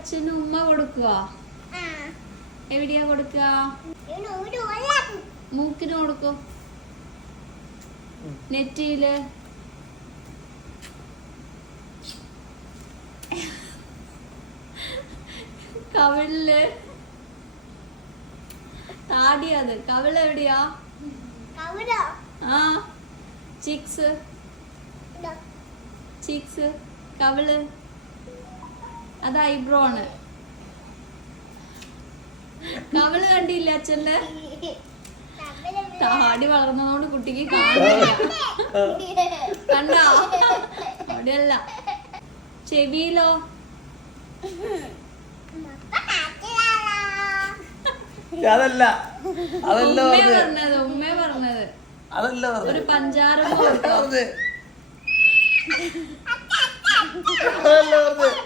അച്ഛന് ഉമ്മ കൊടുക്കുക? എവിടെയാ കൊടുക്കുക? മൂക്കിന് കൊടുക്കും, നെറ്റിയില്, കവിളില്, താടിയത്. കവിള് എവിടെയാ? ആ ചിക്സ്, ചിക്സ്, കവിള്, അത് ഐബ്രോ ആണ്. കവിള് കണ്ടില്ല അച്ഛന്റെ? താടി വളർന്നതോട് കുട്ടിക്ക് കാണില്ല. കണ്ടോ? അവിടെയല്ല. ചെവിയിലോ? അതല്ല, ഉമ്മ പറഞ്ഞത്. അതല്ല ഒരു പഞ്ചാര അതല്ല